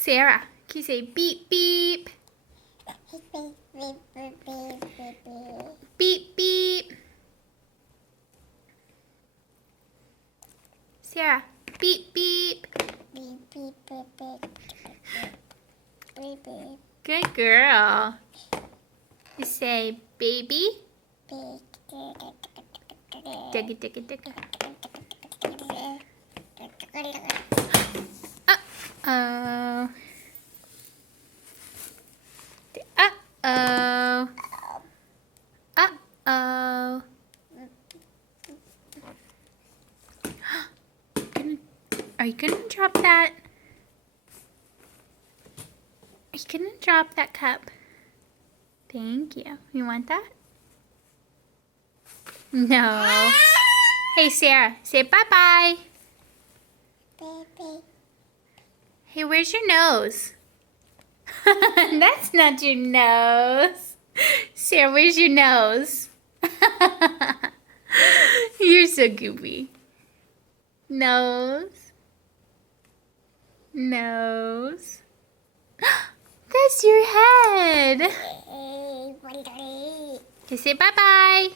Sarah, can you say beep, beep? Beep, beep. Sarah, beep, beep. Good girl. You say baby. Digga, digga, digga. Uh-oh. Uh-oh. Uh-oh. Are you gonna drop that? Are you gonna drop that cup? Thank you. You want that? No. Hey, Sarah, say bye-bye. Hey, where's your nose? That's not your nose. Sarah, where's your nose? You're so goofy. Nose. Nose. That's your head. Okay, say bye-bye.